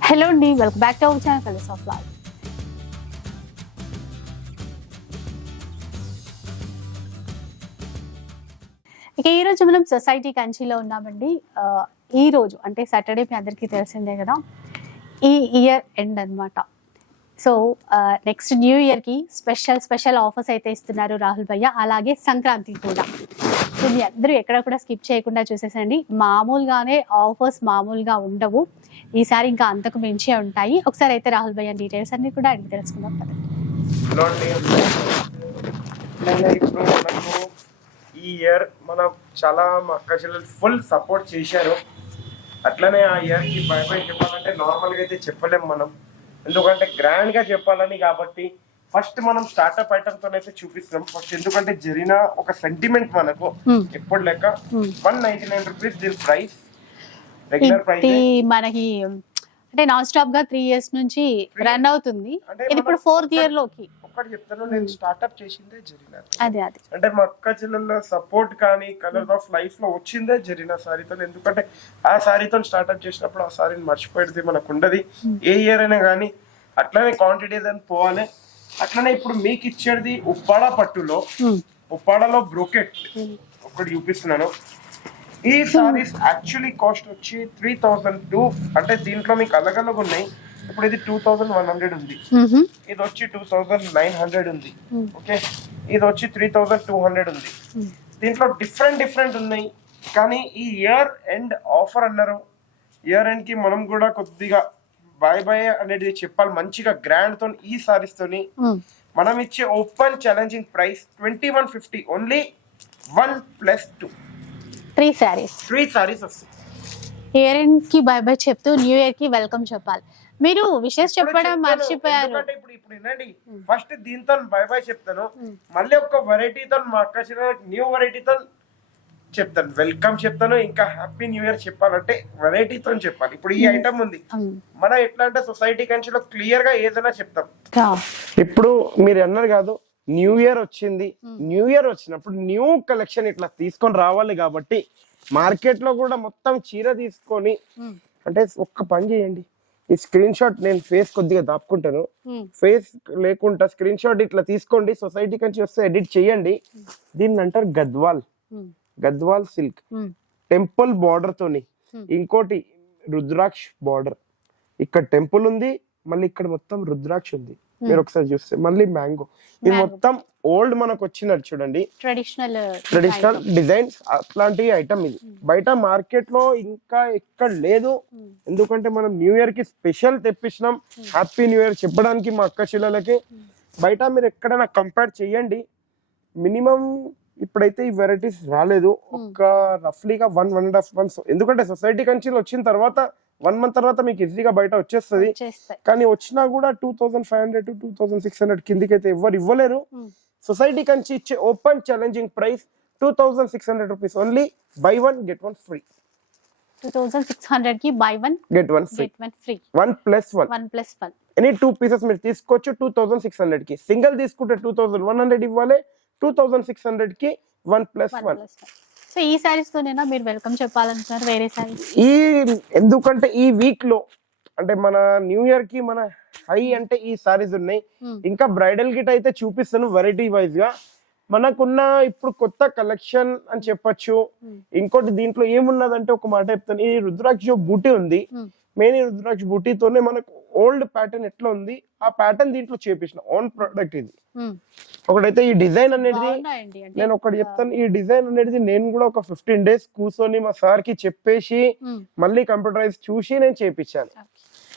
Hello అండి welcome back to our channel colours of life ఇక ఈ రోజు మనం సొసైటీ కంచిలో ఉన్నామండి. ఈ రోజు అంటే సాటర్డే మీ అందరికీ తెలిసిందే కదా ఈ ఇయర్ ఎండ్ అన్నమాట. సో నెక్స్ట్ న్యూ ఇయర్కి స్పెషల్ స్పెషల్ ఆఫర్స్ అయితే ఇస్తున్నారు రాహుల్ భయ్య. అలాగే సంక్రాంతి కూడా. సో మీ అందరూ ఎక్కడ కూడా స్కిప్ చేయకుండా చూసేసండి. మామూలుగానే ఆఫర్స్ మామూలుగా ఉండవు. ఈసారి ఇంకా అంతకు మించే ఉంటాయి. ఒకసారి అయితే రాహుల్ భయ్య డీటెయిల్స్ అన్ని కూడా అడిగి తెలుసుకుందాం కదా ఇప్పుడు మనకు ఈ ఇయర్ మన చాలా మా అక్క చెల్లెలు ఫుల్ సపోర్ట్ చేశారు. అట్లనే ఆ ఇయర్కి బై బై చెప్పాలంటే నార్మల్గా అయితే చెప్పలేము మనం. ఎందుకంటే గ్రాండ్గా చెప్పాలని కాబట్టి ఫస్ట్ మనం స్టార్ట్అప్ ఐటమ్తో అయితే చూపిస్తున్నాం. ఫస్ట్ ఎందుకంటే జరిగిన ఒక సెంటిమెంట్ మనకు Hmm. ఎప్పుడు లెక్క Hmm. One ninety nine rupees దీని ప్రైస్ రెగ్యులర్ ప్రైస్ మనకి అంటే నాన్ స్టాప్గా త్రీ ఇయర్స్ నుంచి రన్ అవుతుంది. ఇది ఇప్పుడు ఫోర్త్ ఇయర్లోకి. ఒక్కటి చెప్తాను నేను స్టార్ట్అప్ చేసిందే జరిగిన అదే అదే. అంటే మా అక్క చెల్లెళ్ళ సపోర్ట్ కానీ కలర్ ఆఫ్ లైఫ్లో వచ్చిందే జరిగిన సారీతో. ఎందుకంటే ఆ సారీతో స్టార్ట్అప్ చేసినప్పుడు ఆ సారీని మర్చిపోయేది మనకు ఉండదు. ఏ ఇయర్ అయినా కానీ అట్లనే క్వాంటిటీ అని పోవాలి. అట్లనే ఇప్పుడు మీకు ఇచ్చేది ఉప్పాడ పట్టులో. ఉప్పాడలో బ్రోకెట్. ఒకటి చూపిస్తున్నాను. ఈ సారీస్ యాక్చువల్లీ కాస్ట్ వచ్చి త్రీ థౌసండ్ టూ అంటే దీంట్లో మీకు అలగ్ అలగ్ ఉన్నాయి. ఇప్పుడు ఇది టూ థౌసండ్ వన్ హండ్రెడ్ ఉంది. ఇది వచ్చి టూ థౌసండ్ నైన్ హండ్రెడ్ ఉంది. ఓకే? ఇది వచ్చి త్రీ థౌసండ్ టూ హండ్రెడ్ ఉంది. దీంట్లో డిఫరెంట్ డిఫరెంట్ ఉన్నాయి. కానీ ఈ ఇయర్ ఎండ్ ఆఫర్ అన్నారు. ఇయర్ ఎండ్కి మనం కూడా కొద్దిగా బాయ్ బాయ్ అనేది చెప్పాలి. మంచిగా గ్రాండ్తో ఈ సారీస్ తోని. మనం ఇచ్చే open challenging price twenty one fifty only one plus two three saris three saris వస్తాయి. ఇయర్ ఎండ్కి బై బై చెప్తూ న్యూ ఇయర్కి వెల్కమ్ చెప్పాలి. మీరు విషెస్ ఇప్పుడు చెప్పడం మర్చిపోయారు. ఇప్పుడు ఇప్పుడు వినండి. ఫస్ట్ దీంతో బై బై చెప్తాను. మళ్ళీ ఒక వెరైటీతో మా అక్క న్యూ వెరైటీతో చెప్తాను. వెల్కమ్ చెప్తాను. ఇంకా హ్యాపీ న్యూ ఇయర్ చెప్పాలంటే వెరైటీతో చెప్పాలి. ఇప్పుడు ఈ ఐటమ్ ఉంది. మ్మ్. మన ఎట్లా అంటే సొసైటీ కంచిలో క్లియర్గా ఏదైనా చెప్తాం. ఇప్పుడు మీరు అన్నారు కాదు న్యూ ఇయర్ వచ్చింది. న్యూ ఇయర్ వచ్చినప్పుడు న్యూ కలెక్షన్ ఇట్లా తీసుకొని రావాలి కాబట్టి మార్కెట్లో కూడా మొత్తం చీర తీసుకొని మ్మ్. అంటే ఒక్క పని చేయండి. ఈ స్క్రీన్ షాట్ నేను ఫేస్ కొద్దిగా దాపుకుంటాను. ఫేస్ లేకుండా స్క్రీన్ షాట్ ఇట్లా తీసుకోండి. సొసైటీ కంచి వస్తే ఎడిట్ చేయండి. దీన్ని అంటారు Gadwal. Gadwal silk. Temple border తోని. ఇంకోటి రుద్రాక్ష బార్డర్. ఇక్కడ టెంపుల్ ఉంది మళ్ళీ ఇక్కడ మొత్తం రుద్రాక్ష ఉంది. మీరు ఒకసారి చూస్తే మళ్ళీ మ్యాంగో. ఇది. మొత్తం ఓల్డ్ మనకు వచ్చినట్టు చూడండి. ట్రెడిషనల్ ట్రెడిషనల్ డిజైన్స్ అట్లాంటి ఐటమ్ ఇది. బయట మార్కెట్లో ఇంకా ఎక్కడ లేదు. ఎందుకంటే మనం న్యూ ఇయర్కి స్పెషల్ తెప్పించినాం. హ్యాపీ న్యూ ఇయర్ చెప్పడానికి మా అక్క చెల్లెలకి. బయట మీరు ఎక్కడైనా కంపేర్ చేయండి. మినిమం ఇప్పుడైతే ఈ వెరైటీస్ రాలేదు. ఒక రఫ్లీగా one one and half months ఎందుకంటే సొసైటీ కంచి వచ్చిన తర్వాత వన్ మంత్ తర్వాత మీకు ఈజీగా బయట వచ్చేస్తుంది. కానీ వచ్చినా కూడా two thousand five hundred to two thousand six hundred కిందికి అయితే ఎవరు ఇవ్వలేరు. సొసైటీ కంచి ఇచ్చే open challenging price two thousand six hundred rupees only buy one get one free two thousand six హండ్రెడ్కి buy one get one free get one free one plus one one plus one any two pieces మీరు తీసుకోవచ్చు two thousand six హండ్రెడ్కి. Single తీసుకుంటే two thousand one hundred ఇవ్వాలి. Two thousand six హండ్రెడ్కి one plus one so ఈ సారీస్ తోనేనా మీరు welcome చెప్పాలంటున్నారు వేరే సారీస్ ఈ ఎందుకంటే ఈ వీక్లో అంటే మన న్యూ ఇయర్కి మన హై అంటే ఈ సారీస్ ఉన్నాయి. Hmm. ఇంకా బ్రైడల్ కిట్ అయితే చూపిస్తాను వెరైటీ వైజ్గా. మనకున్న ఇప్పుడు కొత్త కలెక్షన్ అని చెప్పొచ్చు. Hmm. ఇంకోటి దీంట్లో ఏమున్నదంటే ఒక మాట చెప్తాను. ఈ రుద్రాక్ష బూటీ ఉంది. Hmm. మెయిన్ ఈ రుద్రాక్ష బూటీతోనే మనకు ఓల్డ్ ప్యాటర్న్ ఎట్లా ఉంది ఆ ప్యాటర్న్ దీంట్లో చేపించిన ఓన్ ప్రోడక్ట్ ఇది ఒకటైతే ఈ డిజైన్ అనేది నేను ఒకటి చెప్తాను ఈ డిజైన్ అనేది నేను కూడా ఒక ఫిఫ్టీన్ డేస్ కూర్చొని మా సార్కి చెప్పేసి మ్మ్. మళ్ళీ కంప్యూటరైజ్ చూసి నేను చేపించాను.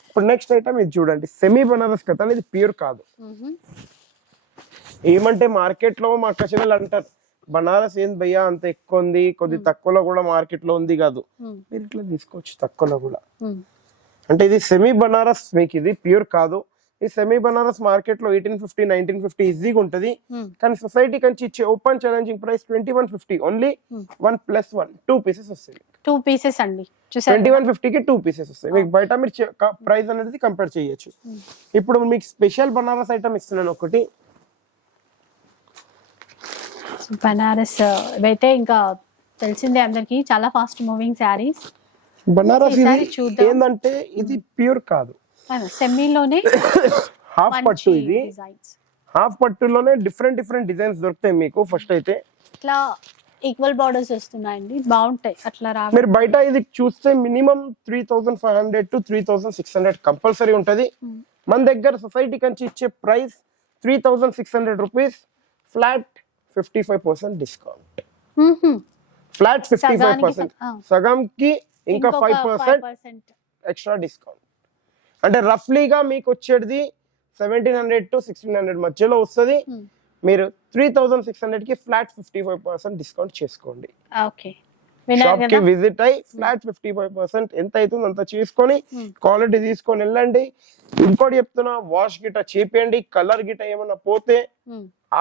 ఇప్పుడు నెక్స్ట్ ఐటమ్ ఇది చూడండి సెమీ బనారస్ కథ ఇది ప్యూర్ కాదు మ్మ్. ఏమంటే మార్కెట్లో మా కచనలు అంటారు బనారస్ ఏంది భయ్యా అంత ఎక్కువ ఉంది కొద్ది తక్కువలో కూడా మార్కెట్లో ఉంది కాదు. మీరు ఇట్లా తీసుకోవచ్చు తక్కువలో కూడా. అంటే ఇది సెమీ బనారస్ మీకు ఇది ప్యూర్ కాదు. ఈ సెమీ బనారస్ మార్కెట్లో ఎయిటీన్ ఫిఫ్టీ నైన్టీన్ ఫిఫ్టీ ఈజీగా ఉంటుంది. కానీ సొసైటీ కంచి ఇచ్చే open challenging price twenty one fifty only one plus one two pieces వస్తాయి. టూ పీసెస్ అండి. ట్వంటీ వన్ ఫిఫ్టీకి టూ పీసెస్ వస్తాయి. మీకు బయట మీరు ప్రైస్ అనేది కంపేర్ చేయొచ్చు. ఇప్పుడు మీకు స్పెషల్ బనారస్ ఐటమ్ ఇస్తున్నాను ఒకటి. బనారస్ ఇవైతే ఇంకా తెలిసిందే అందరికి. చాలా ఫాస్ట్ మూవింగ్ శారీస్ బనారస్ ఇది. ఏంటంటే ఇది ప్యూర్ కాదు. సెమీలోనే హాఫ్ పట్టు ఇది. హాఫ్ పట్టులోనే డిఫరెంట్ డిఫరెంట్ డిజైన్స్ దొరుకుతాయి మీకు ఫస్ట్ అయితే. ఇట్లా ఈక్వల్ బార్డర్స్ వస్తున్నాయండి. బాగుంటాయి. అట్లా రా మీరు బయట ఇది చూస్తే minimum three thousand five hundred to three thousand six hundred compulsory ఉంటది. మన దగ్గర సొసైటీ కంచి ఇచ్చే price three thousand six hundred rupees flat fifty five percent discount flat fifty five percent. సగంకి ఇంకా ఫైవ్ పర్సెంట్ ఎక్స్ట్రా డిస్కౌంట్ అంటే రఫ్లీగా మీకు వచ్చేది seventeen hundred to sixteen hundred మధ్యలో వస్తుంది. Hmm. మీరు త్రీ థౌసండ్ సిక్స్ హండ్రెడ్కి flat fifty five percent discount చేసుకోండి షాప్కి విజిట్ అయ్యి ఫ్లాట్ ఫిఫ్టీ ఫైవ్ పర్సెంట్ ఎంత అవుతుందో అంత చేసుకొని Hmm. క్వాలిటీ తీసుకొని వెళ్ళండి. ఇంకోటి చెప్తున్నా వాష్ గిట చేపియండి. కలర్ గిట ఏమైనా పోతే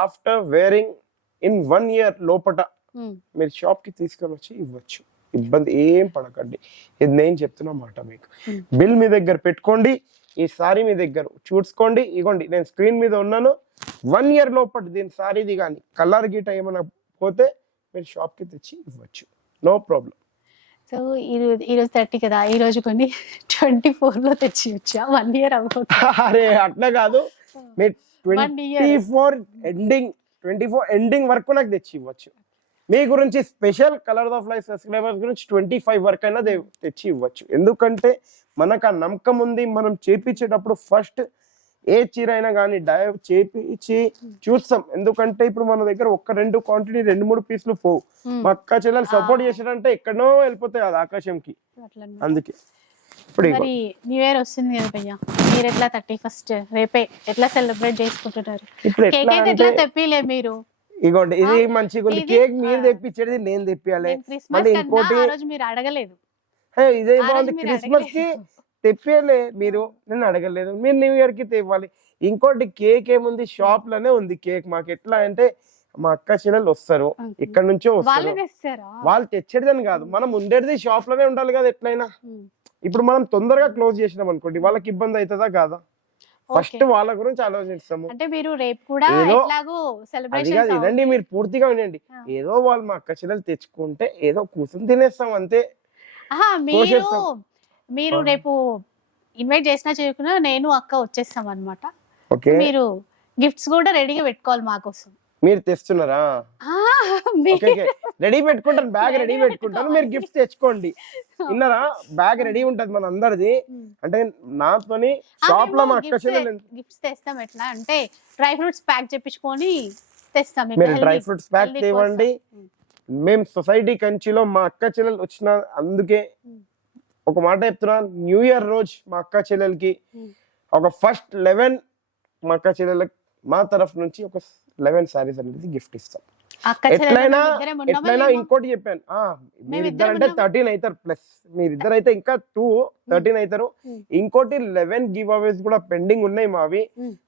after wearing in one year లోపట ఉమ్, మీరు షాప్కి తీసుకొని వచ్చి ఇవ్వచ్చు. ఇబ్బంది ఏం పడకండి. ఇది నేను చెప్తున్న మాట మీకు. బిల్ మీ దగ్గర పెట్టుకోండి ఈ సారీ మీ దగ్గర చూసుకోండి ఇగోండి నేను స్క్రీన్ మీద ఉన్నాను. వన్ ఇయర్ లోపల దీని సారీది కానీ కలర్ గిట ఏమైనా పోతే మీరు షాప్కి తెచ్చి ఇవ్వచ్చు. No problem. సో ఈ రోజు ఈ రోజు థర్టీ కదా ఈ రోజు కొన్ని ట్వంటీ ఫోర్లో తెచ్చి వచ్చా వన్ ఇయర్ అయిపోతుంది అరే అట్లా కాదు. మీరు. Twenty four ending twenty four ending వరకు నాకు తెచ్చి ఇవ్వచ్చు. మీ గురించి special colours of life subscribers గురించి ట్వంటీ ఫైవ్ వరకు అయినా తెచ్చి ఇవ్వచ్చు. ఎందుకంటే మనకు ఆ నమ్మకం ఉంది మనం చేపించేటప్పుడు ఫస్ట్ ఏ చీర అయినా కానీ డయ చేపించి చూస్తాం. ఎందుకంటే ఇప్పుడు మన దగ్గర ఒక్క రెండు క్వాంటిటీ రెండు మూడు పీసులు పోవు. మా అక్క చెల్లెలు సపోర్ట్ చేసాడంటే ఎక్కడో వెళ్ళిపోతాయి అది ఆకాశంకి. అందుకే. ఇప్పుడు న్యూ ఇయర్ వస్తుంది కదా భయ్య. మీరు ఎట్లా థర్టీ ఫస్ట్ రేపే ఎట్లా సెలబ్రేట్ చేసుకుంటున్నారు? ఎట్లా తెప్పిలే మీరు? ఇగోండి ఇది మంచిగా ఉంది కేక్ మీరు. తెప్పించేది నేను తెప్పియాలి. మళ్ళీ ఇంకోటి మీరు అడగలేదు. ఇదే బాగుంది. క్రిస్మస్కి. తెప్పేయలే మీరు. నేను అడగలేదు. మీరు న్యూ ఇయర్కి తేవాలి ఇంకోటి కేక్ ఏముంది? షాప్లోనే ఉంది కేక్ మాకు. ఎట్లా అంటే మా అక్క చెల్లెలు వస్తారు. ఇక్కడ నుంచో వాళ్ళు వస్తారు వాళ్ళు తెచ్చేదని కాదు. మనం ఉండేది షాప్లోనే ఉండాలి కదా ఎట్లయినా. ఇప్పుడు మనం తొందరగా క్లోజ్ చేసినాం అనుకోండి వాళ్ళకి ఇబ్బంది అవుతుందా కాదా? ఫస్ట్. వాళ్ళ గురించి ఆలోచిస్తాము. అంటే మీరు రేపు కూడా ఎట్లాగో సెలబ్రేషన్ వినండి మీరు పూర్తిగా వినండి. ఏదో వాళ్ళు మా అక్క చెల్లెలు తెచ్చుకుంటే ఏదో కూర్చొని తినేస్తాం అంతే. మీరు. మీరు. రేపు ఇన్వైట్ చేసినా చేయకున్నా నేను అక్క వచ్చేస్తాం అనమాట ఓకే. మీరు గిఫ్ట్స్ కూడా రెడీగా పెట్టుకోవాలి మా కోసం. మీరు తెస్తున్నారా? రెడీ పెట్టుకుంటాను బ్యాగ్ రెడీ పెట్టుకుంటాను మీరు. గిఫ్ట్ తెచ్చుకోండి విన్నారా బ్యాగ్ రెడీ ఉంటది మన అందరిది ఉమ్. అంటే నాతోని షాప్లో మా అక్క gifts తెస్తాం ఎట్లా అంటే డ్రై ఫ్రూట్స్ ప్యాక్ చేపించుకొని తెస్తాం మీరు డ్రై ఫ్రూట్స్ ప్యాక్ చేయండి. ఉమ్. మేము సొసైటీ కంచిలో మా అక్క చెల్లెలు వచ్చిన అందుకే ఉమ్. ఒక మాట చెప్తున్నా న్యూ ఇయర్ రోజు మా అక్క చెల్లెలకి. ఒక ఫస్ట్ లెవెన్ మా అక్క చెల్లెలకి మా తరఫు నుంచి ఒక లెవెన్ సారీస్ అనేది గిఫ్ట్ ఇస్తాం ఎట్లయినా ఎట్లయినా? ఇంకోటి చెప్పాను మీరిద్దరు అంటే? థర్టీన్ అవుతారు ప్లస్ మీరిద్దరు అయితే ఇంకా టూ థర్టీన్ అవుతారు. ఇంకోటి లెవెన్ గివ్ అవేస్ కూడా పెండింగ్ ఉన్నాయి మావి.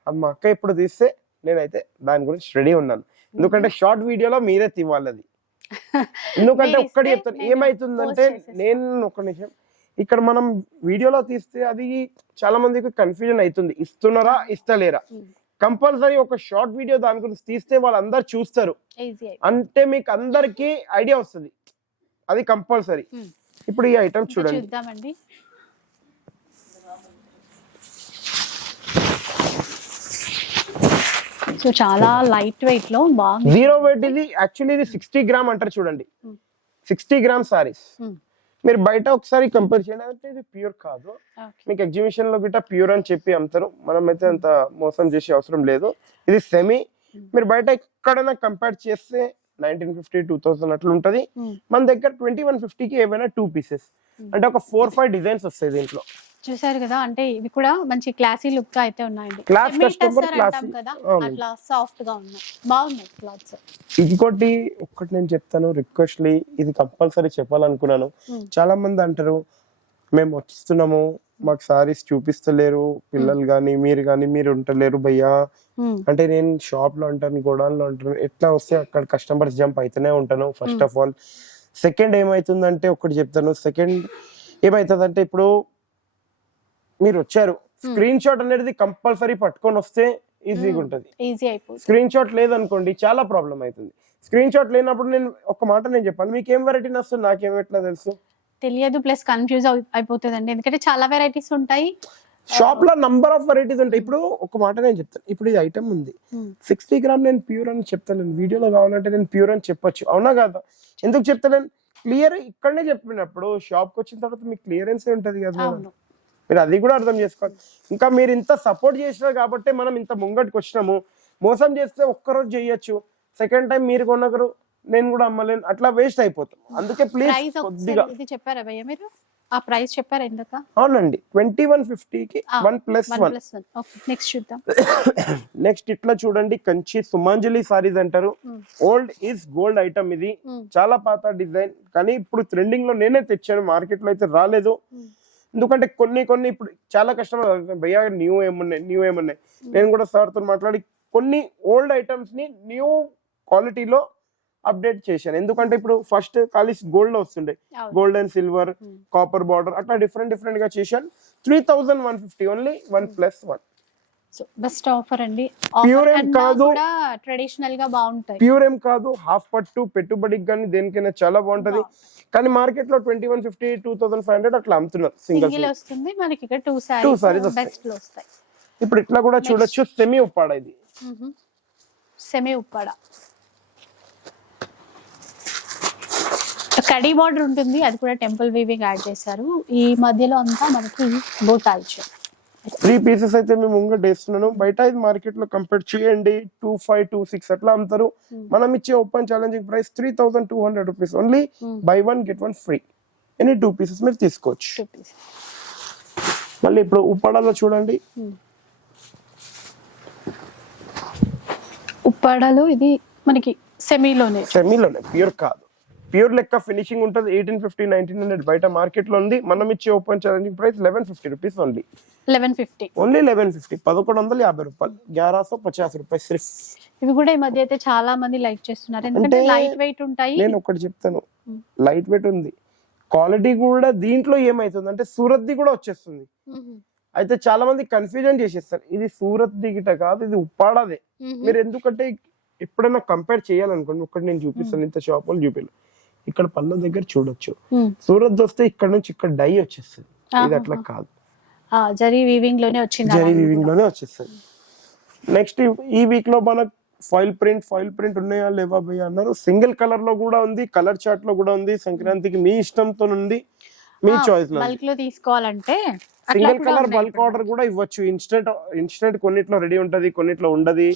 అది మా అక్క ఎప్పుడు తీస్తే నేనైతే దాని గురించి రెడీ ఉన్నాను ఎందుకంటే షార్ట్ వీడియోలో మీరే తీవాలి అది ఎందుకంటే ఒక్కటి చెప్తాను ఏమైతుందంటే. నేను ఒక నిమిషం ఇక్కడ మనం వీడియోలో తీస్తే అది చాలా మందికి కన్ఫ్యూజన్ అవుతుంది ఇస్తున్నారా ఇస్తలేరా. కంపల్సరీ ఒక షార్ట్ వీడియో దాని గురించి తీస్తే వాళ్ళందరూ చూస్తారు. అంటే మీకు అందరికి ఐడియా వస్తుంది అది కంపల్సరీ Hmm. ఇప్పుడు ఈ ఐటమ్ చూడండి సో చాలా లైట్ వెయిట్లో బాగుంది జీరో వెయిట్ ఇది యాక్చువల్లీ ఇది సిక్స్టీ గ్రామ్ అంటారు చూడండి. Sixty gram saris. మీరు బయట ఒకసారి కంపేర్ చేయండి. అంటే ఇది ప్యూర్ కాదు. మీకు ఎగ్జిబిషన్లో గిట్ట ప్యూర్ అని చెప్పి అమ్ముతారు. మనం అయితే అంత మోసం చేసే అవసరం లేదు. ఇది సెమీ Hmm. మీరు బయట ఎక్కడైనా కంపేర్ చేస్తే నైన్టీన్ ఫిఫ్టీ టూ థౌసండ్ అట్లా ఉంటది. Hmm. మన దగ్గర ట్వంటీ వన్ ఫిఫ్టీకి ఏవైనా టూ పీసెస్ Hmm. అంటే ఒక ఫోర్ ఫైవ్ డిజైన్స్ వస్తాయి దీంట్లో. చూసారు కదా అంటే ఇవి కూడా మంచి క్లాసీ లుక్గా అయితే ఉన్నాయండి. Tussar అంటాం classy. కదా. అట్లా సాఫ్ట్గా ఉన్నాయి. బాగున్నాయి క్లాత్స్ ఇంకోటి ఒక్కటి నేను చెప్తాను రిక్వెస్ట్లీ ఇది కంపల్సరీ చెప్పాలనుకున్నాను. చాలా మంది అంటారు మేము వస్తున్నాము మాకు సారీస్ చూపిస్తలేరు పిల్లలు కానీ మీరు కానీ మీరు ఉంటలేరు భయ్యా. అంటే నేను షాప్లో ఉంటాను గోడౌన్లో ఉంటాను ఎట్లా వస్తే అక్కడ కస్టమర్స్ జంప్ అయితేనే ఉంటాను ఫస్ట్ ఆఫ్ ఆల్ సెకండ్ ఏమైతుందంటే ఒకటి చెప్తాను. సెకండ్ ఏమైతుందంటే ఇప్పుడు మీరు వచ్చారు స్క్రీన్ షాట్ అనేది కంపల్సరీ పట్టుకొని వస్తే ఈజీగా ఉంటది. ఈజీ అయిపోతుంది స్క్రీన్ షాట్ లేదనుకోండి చాలా ప్రాబ్లం అవుతుంది స్క్రీన్ షాట్ లేనప్పుడు నేను ఒక మాట నేను చెప్పాను మీకు ఏం వెరైటీ నస్తుంది నాకేం ఎట్లా తెలుసు? తెలియదు ప్లస్ కన్ఫ్యూజ్ అయిపోతుంది అండి ఎందుకంటే చాలా వెరైటీస్ ఉంటాయి. షాప్లో నంబర్ ఆఫ్ వెరైటీస్ ఉంటాయి. ఇప్పుడు ఒక మాట నేను చెప్తాను. ఇప్పుడు ఇది ఐటమ్ ఉంది. సిక్స్టీ గ్రామ్ నేను ప్యూర్ అని చెప్తాను. నేను వీడియోలో కావాలంటే నేను ప్యూర్ అని చెప్పొచ్చు. అవునా కాదా? ఎందుకు చెప్తాను? క్లియర్ ఇక్కడనే చెప్పినప్పుడు షాప్కి వచ్చిన తర్వాత మీకు క్లియరెన్స్ ఉంటది కదా? మీరు అది కూడా అర్థం చేసుకోవాలి. ఇంకా మీరు ఇంత సపోర్ట్ చేసినారు కాబట్టి మనం ఇంత ముంగటికి వచ్చినాము. మోసం చేస్తే ఒక్కరోజు చేయొచ్చు. సెకండ్ టైం మీరు కొనగరు నేను కూడా అమ్మలేను. అట్లా వేస్ట్ అయిపోతాం. అందుకే ప్లీజ్ కొద్దిగా ఒకసారి ఇది చెప్పారా భయ్య మీరు? ఆ ప్రైస్ చెప్పారా ఇందాక? అవునండి. ట్వంటీ వన్ ఫిఫ్టీకి వన్ ప్లస్ వన్ నెక్స్ట్ చూద్దాం. నెక్స్ట్ ఇట్లా చూడండి. కంచి సుమాంజలి సారీస్ అంటారు. ఓల్డ్ ఈజ్ గోల్డ్ ఐటమ్ ఇది. Hmm. చాలా పాత డిజైన్ కానీ ఇప్పుడు ట్రెండింగ్లో నేనే తెచ్చాను. మార్కెట్లో అయితే రాలేదు. Hmm. ఎందుకంటే కొన్ని కొన్ని ఇప్పుడు చాలా కస్టమర్ భయ్యా న్యూ ఏమున్నాయి న్యూ ఏమున్నాయి? నేను కూడా సార్తో మాట్లాడి కొన్ని ఓల్డ్ ఐటమ్స్ని న్యూ క్వాలిటీలో అప్డేట్ చేశాను. ఎందుకంటే ఇప్పుడు ఫస్ట్ ఖాళీ గోల్డ్లో వస్తుండే. Gold and silver. Copper border అట్లా డిఫరెంట్ డిఫరెంట్గా చేశాను. Three thousand one fifty only one plus one so best offer అండి. ఆఫర్ ఏం కాదు. ట్రెడిషనల్గా బాగుంటాయి. ప్యూర్ ఏం కాదు హాఫ్ పట్టు పెట్టుబడికి కానీ దేనికైనా చాలా బాగుంటది. కానీ మార్కెట్లో twenty one fifty two thousand five hundred అట్లా అమ్ముతున్నారు సింగిల్ వస్తుంది. మనకి ఇక్కడ టూ సారీస్ sarees వస్తాయి. బెస్ట్లో వస్తాయి. ఇప్పుడు ఇట్లా కూడా చూడొచ్చు సెమీ ఉప్పాడ ఇది. సెమీ ఉప్పాడ. కడీ బార్డర్ ఉంటుంది అది కూడా టెంపుల్ వీవింగ్ యాడ్ చేశారు. ఈ మధ్యలో అంతా మనకి బోటాలు ఇచ్చారు త్రీ పీసెస్ అయితే మేము ముంగట్ వేస్తున్నాను బయట ఇది మార్కెట్లో కంపేర్ చేయండి. టూ ఫైవ్ టూ సిక్స్ అట్లా అమ్ముతారు. మనం ఇచ్చే open challenging price three thousand two hundred rupees only buy one get one free any two pieces మీరు తీసుకోవచ్చు. మళ్ళీ ఇప్పుడు ఉప్పాడలో చూడండి. ఉప్పాడలో ఇది మనకి సెమీలోనే. సెమీలోనే ప్యూర్ కాదు. ప్యూర్ లెక్క ఫినిషింగ్ ఉంటుంది ఎయిటీన్ ఫిఫ్టీ నైన్టీన్ హండ్రెడ్. బయట మార్కెట్లో ఉంది. మనం ఇచ్చే open challenging price eleven fifty rupees only eleven fifty only eleven fifty పదకొండు వందల యాభై రూపాయలు. గ్యారా సో పచాస్ రూపాయలు సిర్ఫ్. ఇవి కూడా ఈ మధ్య అయితే చాలా మంది లైక్ చేస్తున్నారు. ఎందుకంటే లైట్ వెయిట్ ఉంటాయి. నేను ఒకటి చెప్తాను. లైట్ వెయిట్ ఉంది. క్వాలిటీ కూడా దీంట్లో ఏమైతుంది? అంటే సూరత్ ది కూడా వచ్చేస్తుంది. అయితే చాలా మంది కన్ఫ్యూజన్ చేసేస్తారు. ఇది సూరత్ దిగిట కాదు ఇది ఉప్పాడదే. మీరు ఎందుకంటే ఎప్పుడైనా కంపేర్ చేయాలనుకోండి. ఒకటి నేను చూపిస్తాను. ఇంత షాప్ వాళ్ళు చూపిలు. ఇక్కడ పళ్ళ దగ్గర చూడొచ్చు. సూరత్ వస్తే ఇక్కడ నుంచి ఇక్కడ డై వచ్చేస్తుంది. ఇది. అట్లా కాదు. జరీ వీవింగ్లోనే వచ్చింది జరీ వీవింగ్. లోనే వచ్చేస్తుంది. నెక్స్ట్ ఈ వీక్లో మనకు ఫాయిల్ ప్రింట్ ఫాయిల్ ప్రింట్ ఉన్నాయా లేవా భయ్య అన్నారు. సింగిల్ కలర్లో కూడా ఉంది కలర్ చార్ట్లో కూడా ఉంది. సంక్రాంతికి మీ ఇష్టంతో ఉంది మీ చాయిస్ బల్క్లో తీసుకోవాలంటే సింగిల్ కలర్ బల్క్ ఆర్డర్ కూడా ఇవ్వచ్చు. ఇన్స్టెంట్ ఇన్స్టెంట్ కొన్నిట్లో రెడీ ఉంటది కొన్నిట్లో ఉండదు.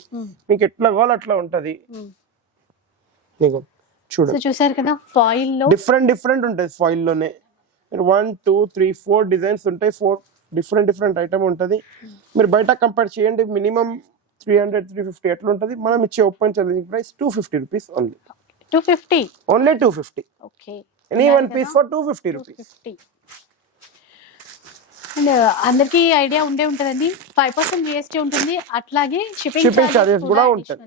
మీకు ఎట్లా కావాలో అట్లా ఉంటది. చూడండి చూసారు కదా ఫాయిల్లో డిఫరెంట్ డిఫరెంట్ ఉంటుంది ఫాయిల్లోనే one two three four designs ఉంటాయి ఫోర్ డిఫరెంట్ డిఫరెంట్ ఐటమ్ ఉంటుంది. మీరు బయట కంపేర్ చేయండి minimum three hundred three fifty ఎట్లా ఉంటుంది మనం ఇచ్చే open challenging price two fifty rupees only two fifty only two fifty okay any one piece for two fifty rupees and అందరికి idea ఉండే ఉంటుందండి. ఫైవ్ పర్సెంట్ జిఎస్టీ ఉంటుంది. అట్లాగే షిప్పింగ్ Shipping charges కూడా ఉంటాయి.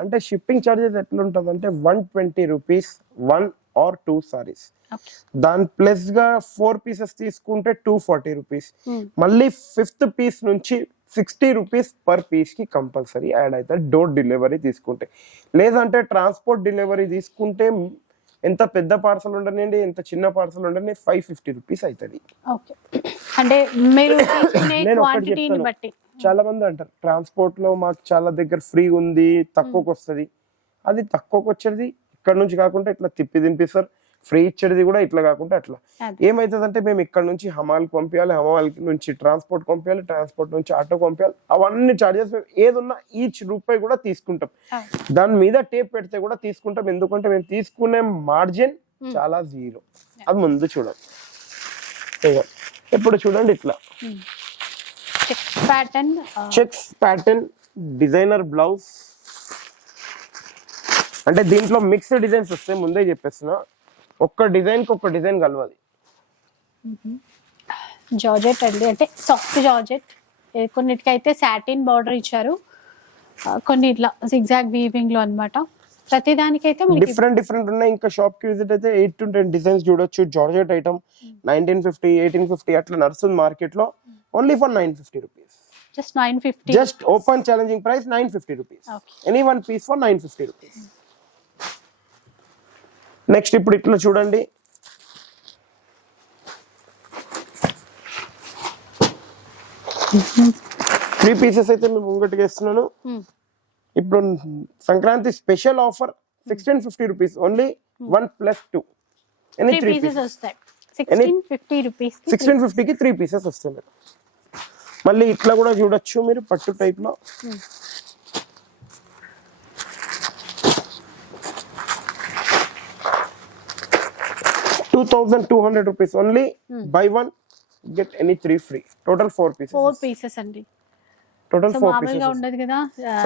అంటే షిప్పింగ్ ఛార్జెస్ ఎట్లా ఉంటుంది అంటే one twenty rupees one or two saris. దాని ప్లస్గా ఫోర్ పీసెస్ తీసుకుంటే టూ ఫార్టీ రూపీస్. మళ్ళీ ఫిఫ్త్ పీస్ నుంచి సిక్స్టీ రూపీస్ పర్ పీస్కి కంపల్సరీ యాడ్ అవుతుంది డోర్ డెలివరీ తీసుకుంటే. లేదంటే ట్రాన్స్పోర్ట్ డెలివరీ తీసుకుంటే ఎంత పెద్ద పార్సల్ ఉండనండి ఎంత చిన్న పార్సల్ ఉండని ఫైవ్ ఫిఫ్టీ రూపీస్ అవుతుంది ఓకే. అంటే మీరు. బట్టి. చాలా మంది అంటారు ట్రాన్స్పోర్ట్లో మాకు చాలా దగ్గర ఫ్రీ ఉంది తక్కువకి వస్తుంది. అది తక్కువకి వచ్చేది ఇక్కడ నుంచి కాకుండా ఇట్లా తిప్పి తినిపిస్తారు ఫ్రీ ఇచ్చేది కూడా ఇట్లా కాకుండా అట్లా. ఏమైతుందంటే మేము ఇక్కడ నుంచి హమాల్కి పంపించాలి హమాల్ నుంచి ట్రాన్స్పోర్ట్ పంపించాలి ట్రాన్స్పోర్ట్ నుంచి ఆటో పంపించాలి అవన్నీ చార్జెస్ మేము ఏదున్నా ఈచ్ రూపాయి కూడా తీసుకుంటాం. దాని మీద టేప్ పెడితే కూడా తీసుకుంటాం ఎందుకంటే మేము తీసుకునే మార్జిన్ చాలా జీరో అది ముందు చూడండి. ఇప్పుడు చూడండి ఇట్లా. Pattern checks pattern designer blouse అంటే దీంట్లో మిక్స్డ్ డిజైన్స్ వస్తాయి ముందే చెప్పేస్తున్నా. ఒక్క డిజైన్కి ఒక్క డిజైన్ కలవాలి. జార్జెట్ అండి. అంటే సాఫ్ట్ జార్జెట్ కొన్నిటికైతే సాటిన్ బార్డర్ ఇచ్చారు. కొన్ని ఇట్లా జిగ్జాగ్ వీవింగ్లో అన్నమాట. దానికైతే డిఫరెంట్ డిఫరెంట్ ఉన్నాయి. ఇంకా షాప్కి విజిట్ అయితే ఎయిట్ టు టెన్ డిజైన్స్ చూడొచ్చు. Georgette item nineteen fifty eighteen fifty అట్లా నడుస్తుంది మార్కెట్లో. Only for nine fifty rupees just nine fifty just open challenging price nine fifty rupees any one piece for nine fifty rupees next ఇప్పుడు ఇట్లా చూడండి. త్రీ పీసెస్ అయితే మేము ముంగట్టుకేస్తున్నాను ఇప్పుడు Sankranti special offer sixteen fifty rupees only one plus two any three three pieces pieces వస్తాయి. సిక్స్టీన్ ఫిఫ్టీ రూపీస్ సిక్స్టీన్ ఫిఫ్టీకి త్రీ పీసెస్ వస్తుంది మళ్ళీ ఇట్లా కూడా చూడొచ్చు మీరు పట్టు టైప్లో. Two thousand two hundred rupees only buy one get any three free total four four pieces pieces అండి. Total four pieces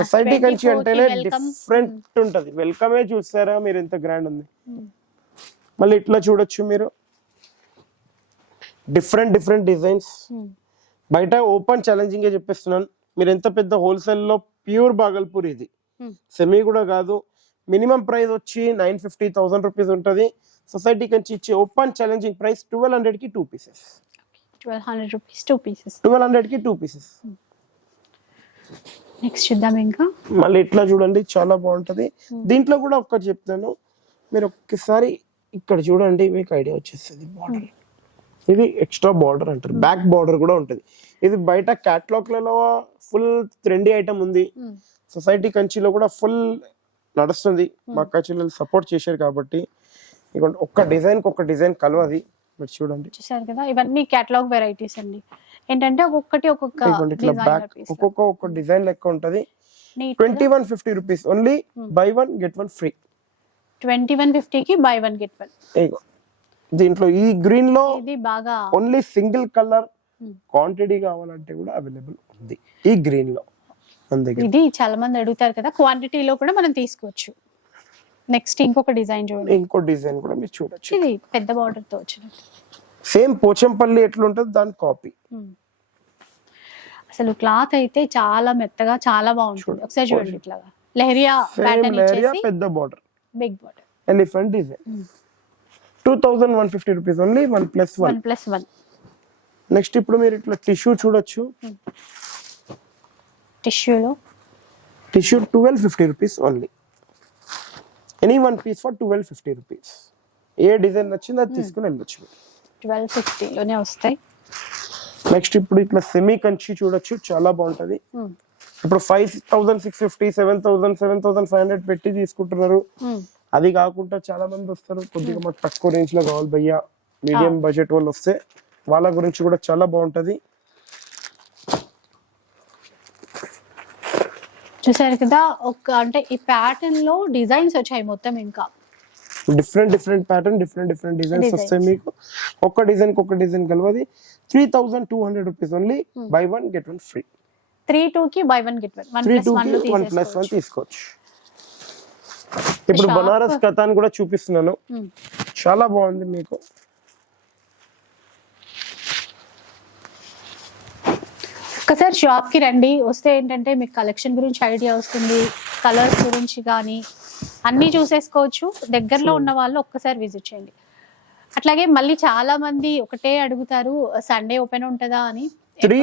society Kanchi అంటేనే డిఫరెంట్ ఉంటది. వెల్కమే చూస్తారా? మీరు ఎంత గ్రాండ్ ఉంది. మళ్ళీ ఇట్లా చూడొచ్చు మీరు. డిఫరెంట్ డిఫరెంట్ డిజైన్స్ బయట ఓపెన్ ఛాలెంజింగ్ చెప్పేస్తున్నాను. మీరు ఎంత పెద్ద హోల్సేల్లో ప్యూర్ బాగల్పూర్ ఇది. సెమీ కూడా కాదు. మినిమం ప్రైస్ వచ్చి నైన్ ఫిఫ్టీ థౌసండ్ రూపీస్ ఉంటుంది. సొసైటీ కంచి ఇచ్చే ఓపెన్ ఛాలెంజింగ్ ప్రైస్ ట్వెల్వ్ హండ్రెడ్కి టూ పీసెస్ ట్వెల్వ్ హండ్రెడ్కి టూ పీసెస్ నెక్స్ట్ చూద్దాం ఇంకా. మళ్ళీ ఇట్లా చూడండి చాలా బాగుంటది. దీంట్లో కూడా ఒక్కటి చెప్తాను. మీరు ఒక్కసారి ఇక్కడ చూడండి మీకు ఐడియా వచ్చేస్తుంది బార్డర్ ఇది ఎక్స్ట్రా బార్డర్ అంటారు. బ్యాక్ బార్డర్ కూడా ఉంటుంది. ఇది బయట క్యాట్లాగ్లలో ఫుల్ ట్రెండీ ఐటమ్ ఉంది సొసైటీ కంచిలో కూడా ఫుల్ నడుస్తుంది. మా అక్క చెల్లెలు సపోర్ట్ చేశారు కాబట్టి. ఇక ఒక్క డిజైన్కి ఒక్క డిజైన్ కలవది. మీరు చూడండి. చూసారు కదా? ఇవన్నీ కేటలాగ్ వెరైటీస్ అండి. ఏంటంటే ఒక్కొక్కటి ఒక్కొక్క ఒక్కొక్క ఒక్క డిజైన్ లెక్క ఉంటది. Twenty one fifty rupees only buy one get one free twenty one ఫిఫ్టీకి బై వన్ గెట్ వన్ దీంట్లో ఈ గ్రీన్లో ఇది బాగా ఓన్లీ సింగిల్ కలర్. క్వాంటిటీ కావాలంటే కూడా అవైలబుల్ ఉంది ఈ గ్రీన్లో. ఇది చాలా మంది అడుగుతారు కదా క్వాంటిటీలో కూడా మనం తీసుకోవచ్చు. నెక్స్ట్ ఇంకొక డిజైన్ చూడండి ఇంకో డిజైన్ కూడా మీరు చూడొచ్చు. ఇది పెద్ద బార్డర్తో వచ్చినట్టు సేమ్ పోచంపల్లి ఎట్లుంటుంది? దాని కాపీ. అసలు క్లాత్ అయితే చాలా మెత్తగా చాలా బాగుంటుంది. ఒకసారి చూడండి ఇట్లాగా. లెహరియా ప్యాటర్న్ ఇచ్చేసి పెద్ద border big border elephant design two thousand one fifty rupees only one plus one plus one next ఇప్పుడు మీరు ఇట్లా టిష్యూ చూడొచ్చు. టిష్యూలో tissue twelve fifty rupees only any one piece for twelve fifty rupees A design నచ్చిందో అది తీసుకుని వెళ్ళొచ్చు. Twelve ఫిఫ్టీలోనే వస్తాయి. నెక్స్ట్ ఇప్పుడు ఇట్లా సెమీ కంచి చూడొచ్చు చాలా బాగుంటది. Hmm. ఇప్పుడు five thousand six fifty seven thousand seven thousand five hundred పెట్టి తీసుకుంటున్నారు. Hmm. అది కాకుండా చాలా మంది వస్తారు. కొద్దిగా మాకు తక్కువ రేంజ్లో కావాలి భయ్యా. మీడియం బడ్జెట్ వాళ్ళు వస్తే వాళ్ళ గురించి కూడా చాలా బాగుంటది. చూసారు కదా ఒక అంటే ఈ ప్యాటర్న్లో డిజైన్స్ వచ్చాయి మొత్తం ఇంకా. Different different pattern different different designs. వస్తాయి మీకు. ఒక్క డిజైన్కి ఒక్క design కలవది. Three thousand two hundred rupees only buy one get one free three two కి buy one get one three two కి వన్ ప్లస్ వన్ తీసుకోవచ్చు. ఇప్పుడు. బనారస్ కథాన్ కూడా చూపిస్తున్నాను. Hmm. చాలా బాగుంది మీకు. ఒకసారి షాప్కి రండి. వస్తే ఏంటంటే మీకు కలెక్షన్ గురించి ఐడియా వస్తుంది కలర్స్ గురించి కానీ అన్ని చూసేసుకోవచ్చు. దగ్గరలో ఉన్న వాళ్ళు ఒక్కసారి విజిట్ చేయండి. అట్లాగే మళ్ళీ చాలా మంది ఒకటే అడుగుతారు సండే ఓపెన్ ఉంటుందా? అని. Three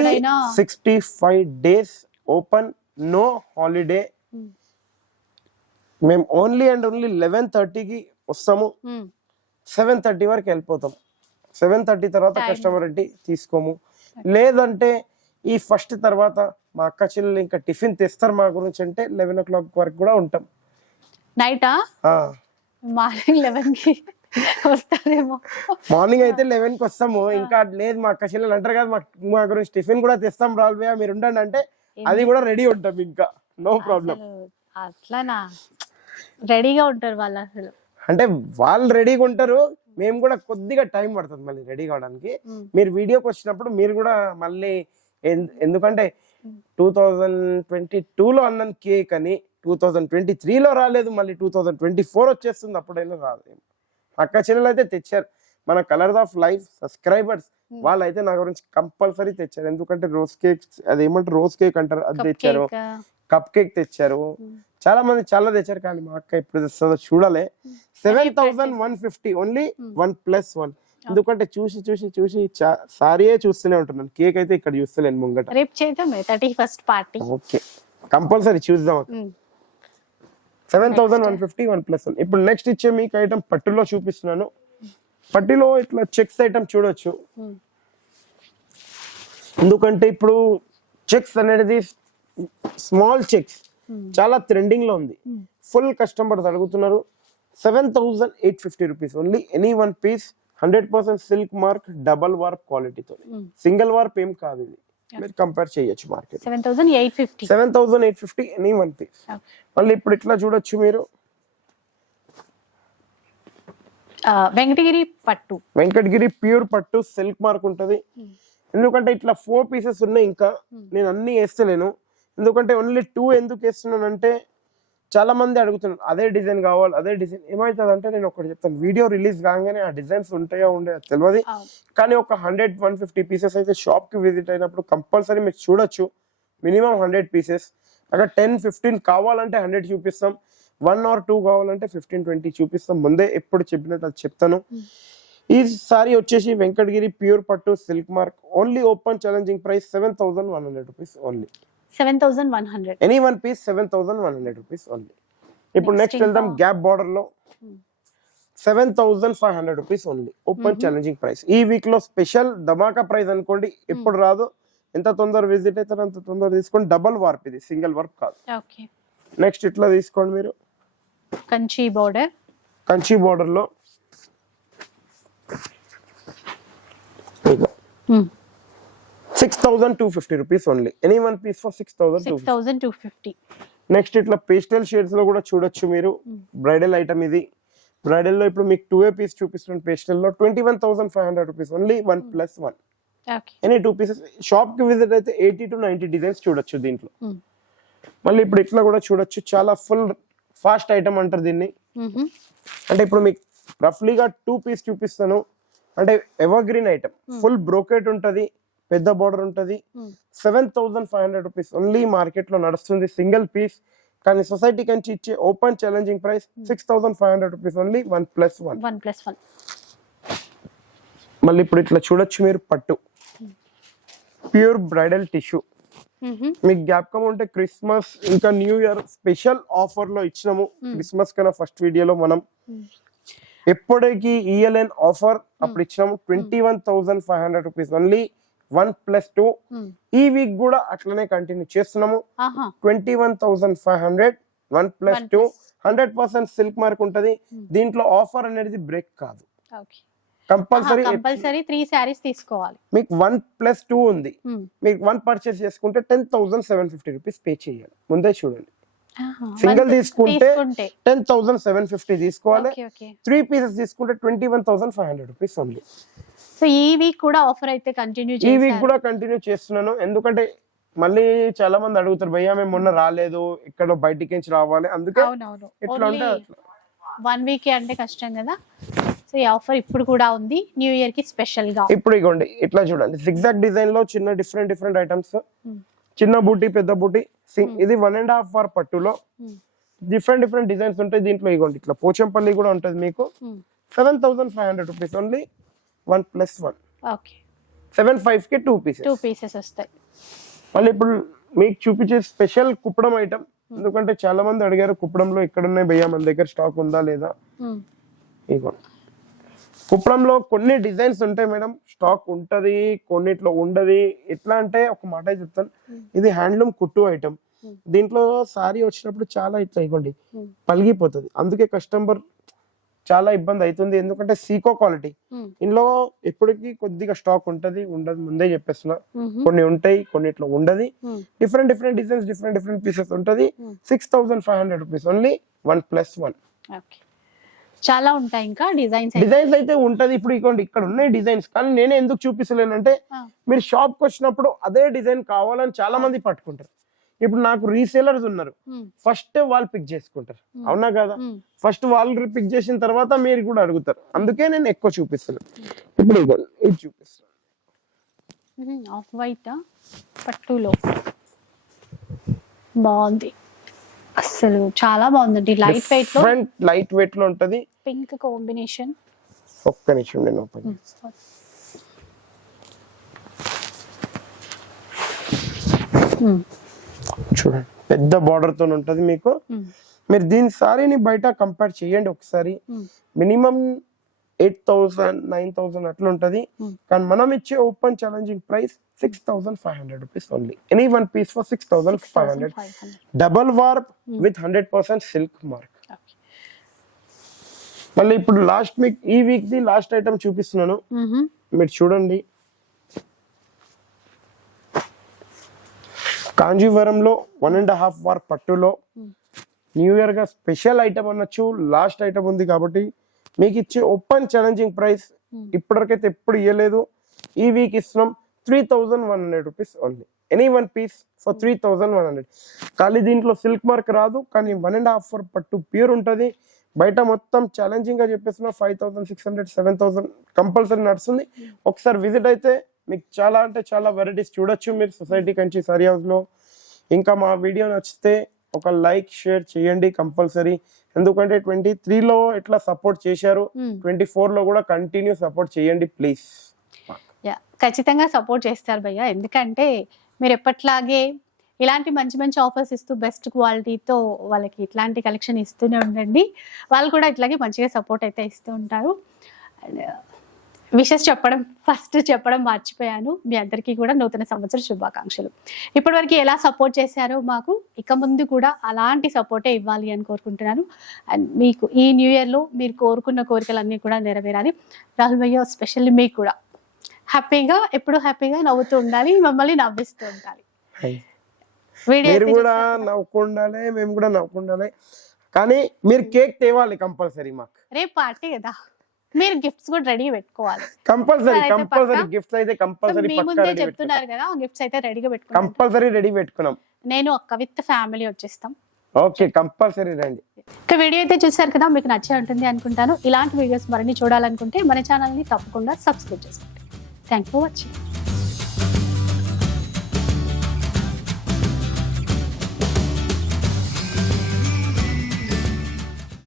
sixty five days open no holiday Hmm. మేము ఓన్లీ అండ్ ఓన్లీ లెవెన్ థర్టీకి వస్తాము. సెవెన్ థర్టీ వరకు వెళ్ళిపోతాం. సెవెన్ థర్టీ తర్వాత. కస్టమర్ రెడ్డి తీసుకోము. లేదంటే ఈ ఫస్ట్ తర్వాత మా అక్క చెల్లెలు ఇంకా టిఫిన్ తెస్తారు మా గురించి అంటే లెవెన్ ఓ క్లాక్ వరకు కూడా ఉంటాం. నైటా మార్నింగ్ లెవెన్కి వస్తారేమో. మార్నింగ్ అయితే లెవెన్కి వస్తాము. ఇంకా లేదు మా అక్క చెల్లెలు అంటారు కదా మా గురించి టిఫిన్ కూడా తెస్తాం రాల్వయ్య మీరు ఉండండి అంటే అది కూడా రెడీ ఉంటాం ఇంకా. నో ప్రాబ్లం అట్లానా? రెడీగా ఉంటారు వాళ్ళు అసలు. అంటే వాళ్ళు రెడీగా ఉంటారు. మేము కూడా కొద్దిగా టైం పడుతుంది మళ్ళీ రెడీ కావడానికి. మీరు వీడియోకి వచ్చినప్పుడు మీరు కూడా మళ్ళీ ఎందుకంటే టూ థౌజండ్ ట్వంటీ టూలో అన్నాను కేక్ అని టూ థౌజండ్ ట్వంటీ త్రీలో రాలేదు మళ్ళీ టూ థౌజండ్ ట్వంటీ ఫోర్ వచ్చేస్తుంది అప్పుడైనా రాదు. అక్క చెల్లెలు అయితే తెచ్చారు. మన కలర్స్ ఆఫ్ లైఫ్ సబ్స్క్రైబర్స్ వాళ్ళు అయితే నా గురించి కంపల్సరీ తెచ్చారు. ఎందుకంటే రోజ్ కేక్ అది ఏమంటారు? రోజ్ కేక్ అంటారు అది తెచ్చారు. కప్ కేక్ తెచ్చారు. చాలా మంది చాలా తెచ్చారు కానీ మా అక్క ఎప్పుడు తెస్తుందో చూడాలి. Seven thousand one fifty only one plus one. ఎందుకంటే చూసి చూసి చూసి సారీయే చూస్తూనే ఉంటున్నాను. కేక్ అయితే ఇక్కడ చూస్తలేను ముంగట. రేపు చేద్దాం thirty first party. Okay. Compulsory చూద్దాం. Seven thousand one fifty one plus one. ఇప్పుడు నెక్స్ట్ ఇచ్చే మీకు ఐటమ్ పట్టులో చూపిస్తున్నాను. పట్టులో ఇట్లా చెక్స్ ఐటమ్ చూడొచ్చు. ఎందుకంటే ఇప్పుడు చెక్స్ అనేది స్మాల్ చెక్స్. చాలా ట్రెండింగ్లో ఉంది ఫుల్ కస్టమర్స్ అడుగుతున్నారు. Seven thousand eight fifty rupees only any one piece hundred percent silk mark double warp క్వాలిటీతో సింగిల్ వార్ప్ ఏం కాదు ఇది. మీరు కంపేర్ చేయొచ్చు market seven thousand eight fifty. Seven thousand eight fifty any one piece మళ్ళీ ఇప్పుడు ఇట్లా చూడొచ్చు మీరు. వెంకటగిరి పట్టు. వెంకటగిరి ప్యూర్ పట్టు సిల్క్ మార్క్ ఉంటది. ఎందుకంటే ఇట్లా ఫోర్ పీసెస్ ఉన్నాయి ఇంకా. నేను అన్ని వేస్తలేను. ఎందుకంటే ఓన్లీ టూ ఎందుకు వేస్తున్నానంటే చాలా మంది అడుగుతున్నారు అదే డిజైన్ కావాలి అదే డిజైన్ ఏమవుతుంది అంటే నేను ఒకటి చెప్తాను. వీడియో రిలీజ్ కాగానే ఆ డిజైన్స్ ఉంటాయో ఉండే తెలియదు. కానీ ఒక హండ్రెడ్ వన్ ఫిఫ్టీ పీసెస్ అయితే షాప్కి విజిట్ అయినప్పుడు కంపల్సరీ మీరు చూడొచ్చు. Minimum hundred pieces. అక్కడ టెన్ ఫిఫ్టీన్ కావాలంటే హండ్రెడ్ చూపిస్తాం. వన్ ఆర్ టూ కావాలంటే ఫిఫ్టీన్ ట్వంటీ చూపిస్తాం. ముందే ఎప్పుడు చెప్పినట్టు అది చెప్తాను. ఈ సారీ వచ్చేసి వెంకటగిరి ప్యూర్ పట్టు silk mark only open challenging price seven thousand one hundred rupees only seven thousand one hundred any one piece seven thousand one hundred rupees only ఇప్పుడు నెక్స్ట్ వెళ్దాం గ్యాప్ బార్డర్లో. Seven thousand five hundred rupees only open challenging price ఈ వీక్లో special ధమాకా price అనుకోండి ఎప్పుడు రాదు. ఎంత తొందర విజిట్ అవుతారో అంత తొందర తీసుకోండి. డబల్ వార్ప్ ఇది సింగిల్ వర్క్ కాదు. ఓకే నెక్స్ట్ ఇట్లా తీసుకోండి మీరు? కంచి బోర్డర్ కంచి బార్డర్లో. Six thousand two fifty rupees only any one piece for six thousand two thousand two fifty next ఇట్లా పేస్టల్ షేడ్స్లో కూడా చూడొచ్చు మీరు. బ్రైడల్ ఐటమ్ ఇది. బ్రైడల్లో ఇప్పుడు మీకు టూ ఏ పీస్ చూపిస్తున్నాను పేస్టల్లో twenty one thousand five hundred rupees only one plus one any two pieces షాప్కి విజిట్ అయితే ఎయిటీ టు నైన్టీ డిజైన్స్ చూడొచ్చు దీంట్లో. మళ్ళీ ఇప్పుడు ఇట్లా కూడా చూడొచ్చు. చాలా ఫుల్ ఫాస్ట్ ఐటమ్ అంటారు దీన్ని. అంటే ఇప్పుడు మీకు రఫ్లీగా టూ పీస్ చూపిస్తాను. అంటే ever green item full brocade ఉంటది. పెద్ద బార్డర్ ఉంటది. Seven thousand five hundred rupees only మార్కెట్లో నడుస్తుంది సింగిల్ పీస్ కానీ సొసైటీ కంచి ఇచ్చే open challenging price six thousand five hundred rupees only one plus one one plus one మళ్ళీ ఇప్పుడు ఇట్లా చూడొచ్చు మీరు పట్టు. ప్యూర్ బ్రైడల్ టిష్యూ మీకు జ్ఞాపకం ఉంటే క్రిస్మస్ ఇంకా న్యూ ఇయర్ స్పెషల్ ఆఫర్లో ఇచ్చినాము క్రిస్మస్ కన్నా ఫస్ట్ వీడియోలో మనం. ఎప్పటికి ఈఎల్ఎన్ ఆఫర్ అప్పుడు ఇచ్చినాము. Twenty one thousand five hundred rupees only one plus two ఈ వీక్ కూడా అట్లనే కంటిన్యూ చేస్తున్నాము. Twenty one thousand five hundred one plus two hundred percent silk mark ఉంటది. దీంట్లో ఆఫర్ అనేది బ్రేక్ కాదు. కంపల్సరీ కంపల్సరీ త్రీ శారీస్ తీసుకోవాలి. మీకు వన్ ప్లస్ టూ ఉంది. మీకు వన్ పర్చేస్ చేసుకుంటే ten thousand seven fifty rupees pay చేయాలి. ముందే చూడండి. సింగిల్ తీసుకుంటే టెన్ థౌసండ్ సెవెన్ ఫిఫ్టీ తీసుకోవాలి. త్రీ పీసెస్ తీసుకుంటే twenty one thousand five hundred rupees only. So ఈ వీక్ కూడా ఆఫర్ అయితే కంటిన్యూ ఈ వీక్ కూడా కంటిన్యూ చేస్తున్నాను. ఎందుకంటే మళ్ళీ చాలా మంది అడుగుతారు భయ్యా మేము మొన్న రాలేదు ఇక్కడ బయటికి నుంచి రావాలి. అందుకే ఎట్లా అంటే. వన్ వీక్ అంటే కష్టం కదా. సో ఈ ఆఫర్ ఇప్పుడు కూడా ఉంది. న్యూ ఇయర్కి స్పెషల్గా. ఇప్పుడు ఇగోండి ఇట్లా చూడండి. సిగ్జాక్ డిజైన్లో చిన్న డిఫరెంట్ డిఫరెంట్ ఐటమ్స్ చిన్న బూటీ పెద్ద బూటీ. సింగ్- ఇది వన్ అండ్ హాఫ్ అవర్ పట్టులో. డిఫరెంట్ డిఫరెంట్ డిజైన్స్ ఉంటాయి దీంట్లో. ఇగోండి ఇట్లా పోచంపల్లి కూడా ఉంటుంది మీకు. Seven thousand five hundred rupees only one plus one. Okay. Seven ఫైవ్కి టూ టూ పీసెస్ పీసెస్ వస్తాయి. మళ్ళీ ఇప్పుడు మీకు చూపించే స్పెషల్ కుప్పడం ఐటమ్ ఎందుకంటే చాలా మంది అడిగారు కుప్పడంలో ఎక్కడ ఉన్నాయి భయ్యా మన దగ్గర స్టాక్ ఉందా లేదా? Hmm. కుప్పడంలో కొన్ని డిజైన్స్ ఉంటాయి మేడం. స్టాక్ ఉంటది కొన్నిట్లో ఉండదు. ఎట్లా అంటే ఒక మాట చెప్తాను. ఇది హ్యాండ్లూమ్ కుట్టు ఐటమ్ దీంట్లో సారీ వచ్చినప్పుడు చాలా ఇట్లా ఇవ్వండి. పలిగిపోతుంది. అందుకే కస్టమర్ చాలా ఇబ్బంది అవుతుంది. ఎందుకంటే సీకో క్వాలిటీ. ఇందులో ఎప్పటికీ కొద్దిగా స్టాక్ ఉంటది ఉండదు ముందే చెప్పేస్తున్నా. కొన్ని ఉంటాయి కొన్నిట్లో ఉండదు. Hmm. Different different designs different different pieces ఉంటది. Six thousand five hundred rupees only one plus one చాలా ఉంటాయి ఇంకా డిజైన్స్ డిజైన్స్ అయితే ఉంటది. ఇప్పుడు ఇవ్వండి ఇక్కడ ఉన్నాయి డిజైన్స్ కానీ నేనే ఎందుకు చూపిస్తలేనంటే. మీరు షాప్కి వచ్చినప్పుడు అదే డిజైన్ కావాలని చాలా మంది పట్టుకుంటారు. ఇప్పుడు నాకు రీసేలర్స్ ఉన్నారు. ఫస్ట్ వాళ్ళు పిక్ చేసుకుంటారు. అవునా కదా? ఫస్ట్ వాళ్ళు పిక్ చేసిన తర్వాత మీరు కూడా అడుగుతారు. అందుకే నేను ఎక్కువ చూపిస్తాను ఇప్పుడు ఇది చూపిస్తాను ఆఫ్ వైట్ పట్టులో. బాగుంది. అస్సలు చాలా బాగుందండి లైట్ వెయిట్లో? ఫ్రంట్ లైట్ వెయిట్లో ఉంటది. పింక్ కాంబినేషన్ ఒక్క నిమిషం నేను ఓపెన్ చూడండి. పెద్ద బార్డర్తో ఉంటది మీకు. మీరు దీని సారీని బయట కంపేర్ చేయండి ఒకసారి. Minimum eight thousand nine thousand అట్లా ఉంటది. కానీ మనం ఇచ్చే open challenging price six thousand five hundred rupees only any one piece for six thousand five hundred 6,500. Double warp with hundred percent silk mark మళ్ళీ ఇప్పుడు లాస్ట్ వీక్ ఈ week the last item చూపిస్తున్నాను. మీరు చూడండి. కాంజీవరంలో వన్ అండ్ హాఫ్ వార్ పట్టులో new ఇయర్గా special item అనొచ్చు లాస్ట్ ఐటమ్ ఉంది కాబట్టి మీకు ఇచ్చే ఓపెన్ ఛాలెంజింగ్ ప్రైస్ ఇప్పటివరకైతే ఎప్పుడు ఇవ్వలేదు ఈ వీక్ ఇస్తున్నాం three thousand one hundred rupees only any one piece for three thousand one hundred ఖాళీ దీంట్లో సిల్క్ మార్క్ రాదు కానీ వన్ అండ్ హాఫ్ ఫర్ పట్టు ప్యూర్ ఉంటుంది. బయట మొత్తం ఛాలెంజింగ్గా చెప్పేస్తున్నా five thousand six hundred seven thousand compulsory నడుస్తుంది. ఒకసారి విజిట్ అయితే మీకు చాలా అంటే చాలా వెరైటీస్ చూడొచ్చు మీరు సొసైటీ కంచి సరి హౌస్లో. ఇంకా మా వీడియో నచ్చితే ఒక లైక్ షేర్ చేయండి కంపల్సరీ ఎందుకంటే ట్వంటీ త్రీలో ఎట్లా సపోర్ట్ చేశారు. ట్వంటీ ఫోర్లో కూడా కంటిన్యూ సపోర్ట్ చేయండి ప్లీజ్ యా ఖచ్చితంగా సపోర్ట్ చేస్తారు భయ్య. ఎందుకంటే మీరు ఎప్పట్లాగే ఇలాంటి మంచి మంచి ఆఫర్స్ ఇస్తూ బెస్ట్ క్వాలిటీతో వాళ్ళకి ఇట్లాంటి కలెక్షన్ ఇస్తూనే ఉండండి. వాళ్ళు కూడా ఇట్లాగే మంచిగా సపోర్ట్ అయితే ఇస్తూ ఉంటారు. విషెస్ చెప్పడం ఫస్ట్ చెప్పడం మర్చిపోయాను. మీ అందరికీ కూడా నూతన సంవత్సర శుభాకాంక్షలు. ఇప్పటివరకు ఎలా సపోర్ట్ చేశారో మాకు ఇక ముందు కూడా అలాంటి సపోర్టే ఇవ్వాలి అని కోరుకుంటున్నాను. అండ్ మీకు ఈ న్యూ ఇయర్లో మీరు కోరుకున్న కోరికలన్నీ కూడా నెరవేరాలి. రాహుల్ భయ్య స్పెషల్లీ మీకు కూడా. హ్యాపీగా ఎప్పుడు హ్యాపీగా నవ్వుతూ ఉండాలి మమ్మల్ని నవ్విస్తూ ఉండాలి. మీరు కూడా? నవ్వుకుండాలి మేము కూడా నవ్వుకుండాలి. కానీ మీరు కేక్ తేవాలి కంపల్సరీ మాకు. రేపు పార్టీ కదా. మీరు గిఫ్ట్స్ కూడా రెడీ పెట్టుకోవాలి. Compulsory compulsory? గిఫ్ట్స్ అయితే కంపల్సరీ మీ ముందే చెప్తున్నారు కదా గిఫ్ట్స్ అయితే రెడీగా పెట్టుకున్నాను కంపల్సరీ రెడీ పెట్టుకున్నాం. నేను ఒక్క విత్ ఫ్యామిలీ వచ్చేస్తాం. ఓకే కంపల్సరీ రండి. ఇక వీడియో అయితే చూసారు కదా మీకు నచ్చే ఉంటుంది అనుకుంటాను. ఇలాంటి వీడియోస్ మరిన్ని చూడాలనుకుంటే మన ఛానల్ని తప్పకుండా సబ్స్క్రైబ్ చేసుకోండి. Thank for watching